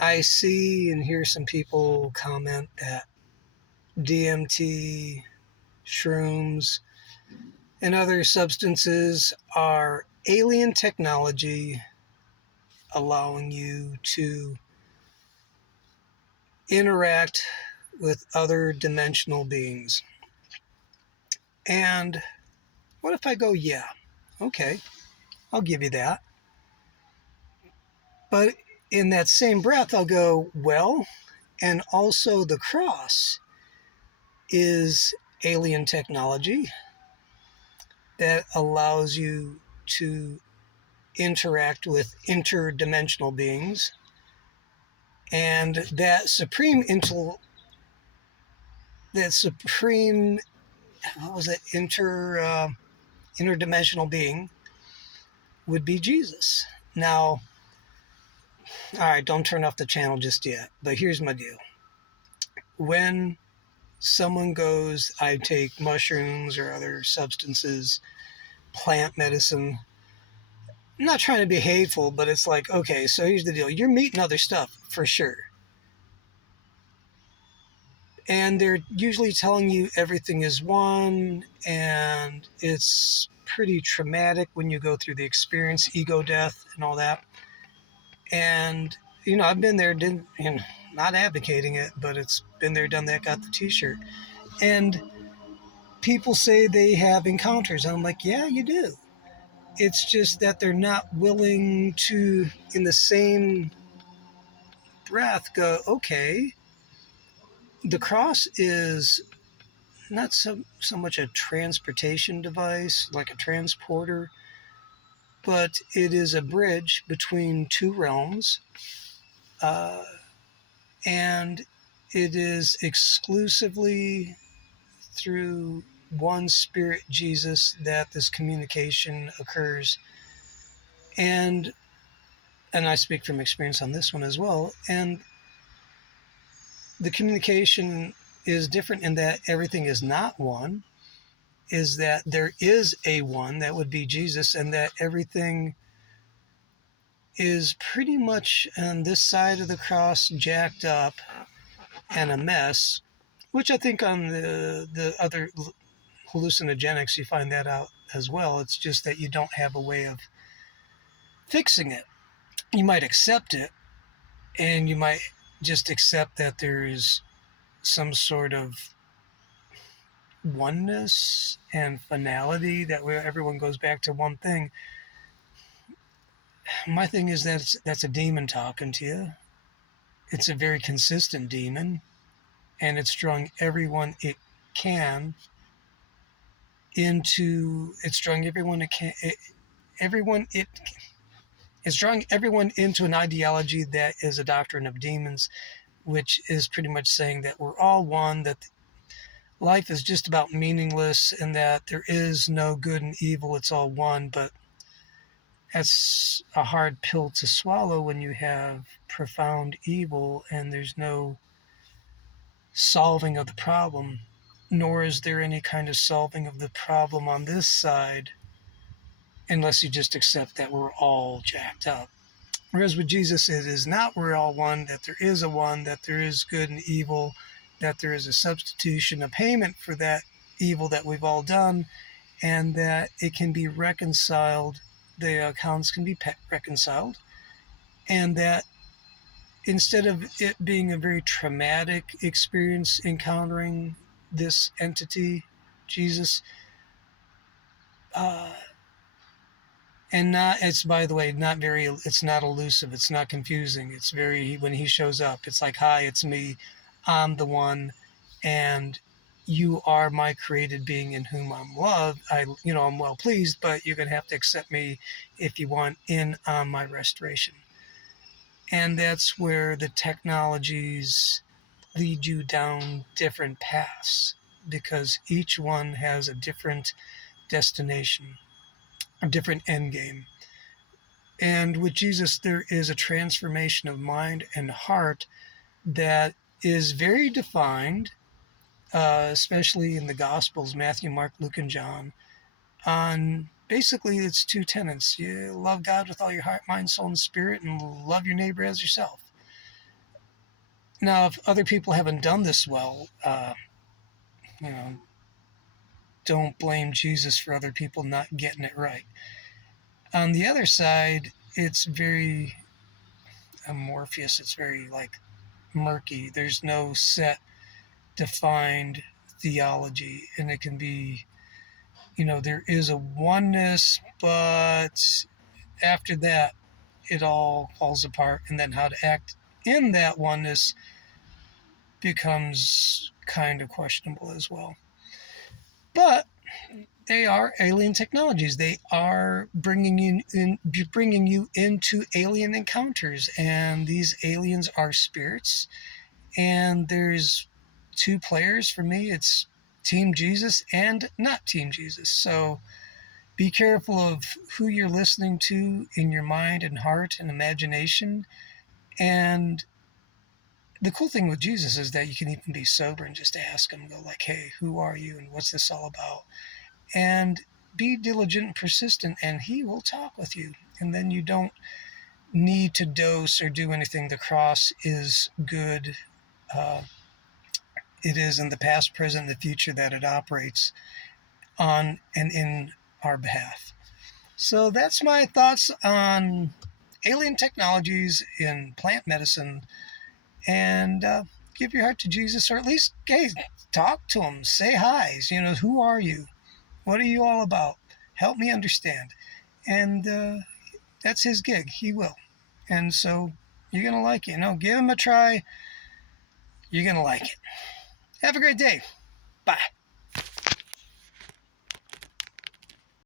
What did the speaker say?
I see and hear some people comment that DMT, shrooms, and other substances are alien technology allowing you to interact with other dimensional beings. And what if I go, yeah, okay, I'll give you that. But in that same breath, I'll go, well, and also the cross is alien technology that allows you to interact with interdimensional beings. And that supreme, what was it, interdimensional being would be Jesus. Now, all right, don't turn off the channel just yet, but here's my deal. When someone goes, I take mushrooms or other substances, plant medicine, I'm not trying to be hateful, but it's like, okay, so here's the deal. You're meeting other stuff for sure. And they're usually telling you everything is one, and it's pretty traumatic when you go through the experience, ego death and all that. And, I've been there, not advocating it, but it's been there, done that, got the t-shirt. And people say they have encounters. And I'm like, yeah, you do. It's just that they're not willing to, in the same breath, go, okay, the cross is not so much a transportation device, like a transporter, but it is a bridge between two realms. Uh, and it is exclusively through one spirit, Jesus, that this communication occurs. And I speak from experience on this one as well. And the communication is different in that everything is not one, is that there is a one that would be Jesus, and that everything is pretty much on this side of the cross jacked up and a mess, which I think on the other hallucinogenics you find that out as well. It's just that you don't have a way of fixing it. You might accept it, and you might just accept that there is some sort of oneness and finality, that where everyone goes back to one thing. My thing is that that's a demon talking to you. It's a very consistent demon, and it's drawing everyone it can into. It's drawing everyone it can. It's drawing everyone into an ideology that is a doctrine of demons, which is pretty much saying that we're all one, that life is just about meaningless, and that there is no good and evil, it's all one. But that's a hard pill to swallow when you have profound evil and there's no solving of the problem, nor is there any kind of solving of the problem on this side unless you just accept that we're all jacked up. Whereas with Jesus, it is not we're all one, that there is a one, that there is good and evil, that there is a substitution, a payment for that evil that we've all done, and that it can be reconciled, the accounts can be reconciled, and that instead of it being a very traumatic experience encountering this entity, Jesus, uh, and not, it's, by the way, not very, it's not elusive, it's not confusing, it's very, when he shows up, it's like, hi, it's me, I'm the one, and you are my created being in whom I'm loved. I'm well pleased, but you're going to have to accept me if you want in on my restoration. And that's where the technologies lead you down different paths, because each one has a different destination, a different end game. And with Jesus, there is a transformation of mind and heart that is very defined, especially in the Gospels, Matthew, Mark, Luke, and John, on basically its two tenets. You love God with all your heart, mind, soul, and spirit, and love your neighbor as yourself. Now, if other people haven't done this well, you know, don't blame Jesus for other people not getting it right. On the other side, it's very amorphous. It's very like murky. There's no set defined theology, and it can be, there is a oneness, but after that, it all falls apart, and then how to act in that oneness becomes kind of questionable as well. But they are alien technologies. They are bringing you into alien encounters, and these aliens are spirits. And there's two players for me. It's Team Jesus and not Team Jesus. So be careful of who you're listening to in your mind and heart and imagination. And the cool thing with Jesus is that you can even be sober and just ask him, go like, hey, who are you and what's this all about? And be diligent and persistent, and he will talk with you. And then you don't need to dose or do anything. The cross is good. Uh, it is in the past, present, and the future that it operates on and in our behalf. So that's my thoughts on alien technologies in plant medicine. And give your heart to Jesus, or at least, hey, talk to him. Say hi. Who are you? What are you all about? Help me understand. And that's his gig. He will. And so you're going to like it. Give him a try. You're going to like it. Have a great day. Bye.